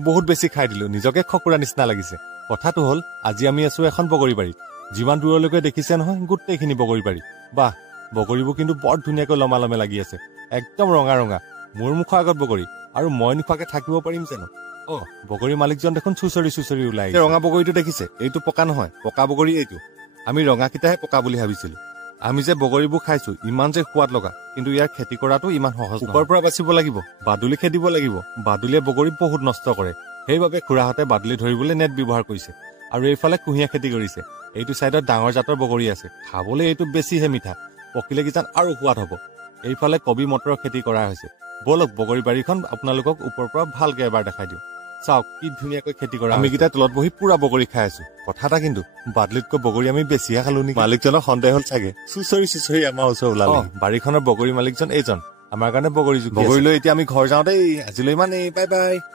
বহুত বেছি খাই দিলো নিজকে খকুৰা নিচিনা লাগিছে কথাটো হল আজি আমি আছো এখন বগৰী বাৰীত যিমান দূৰলৈকে দেখিছে নহয় গোটেইখিনি বগৰী বাৰী বাহ বগৰীবোৰ কিন্তু বৰ ধুনীয়াকৈ লমালমে লাগি আছে একদম ৰঙা ৰঙা মোৰ মুখৰ আগত বগৰী আৰু মই নোখোৱাকে থাকিব পাৰিম জানো বগৰী মালিকজন দেখোন চুচৰি ওলাই ৰঙা বগৰীটো দেখিছে এইটো পকা নহয় পকা বগৰী এইটো আমি ৰঙাকেইটাহে পকা বুলি ভাবিছিলো আমি যে বগৰীবোৰ খাইছো ইমান যে সোৱাদ লগা কিন্তু ইয়াৰ খেতি কৰাটো ইমান সহজ নহয় ওপৰৰ পৰা বাচিব লাগিব বাদুলি খেদিব লাগিব বাদুলিয়ে বগৰী বহুত নষ্ট কৰে সেইবাবে খুৰাহঁতে বাদুলি ধৰিবলৈ নেট ব্যৱহাৰ কৰিছে আৰু এইফালে কুঁহিয়া খেতি কৰিছে এইটো চাইডত ডাঙৰ জাতৰ বগৰী আছে খাবলৈ এইটো বেছিহে মিঠা পকিলে কিজান আৰু সোৱাদ হ'ব এইফালে কবি মটৰৰ খেতি কৰা হৈছে বলক বগৰী বাৰীখন আপোনালোকক ওপৰৰ পৰা ভালকে এবাৰ দেখাই দিওঁ চাওক কি ধুনীয়াকৈ খেতি কৰা আমি কেইটা তলত বহি পুৰা বগৰী খাই আছো কথা এটা কিন্তু বাদলিতকৈ বগৰী আমি বেছিহে খালো নেকি মালিকজনৰ সন্দেহ হল চাগে চুচৰি আমাৰ ওচৰ ওলালে বাৰীখনৰ বগৰী মালিকজন এইজন আমাৰ কাৰণে বগৰী লৈ এতিয়া আমি ঘৰ যাওঁ দেই আজিলৈ ইমানেই বাই বাই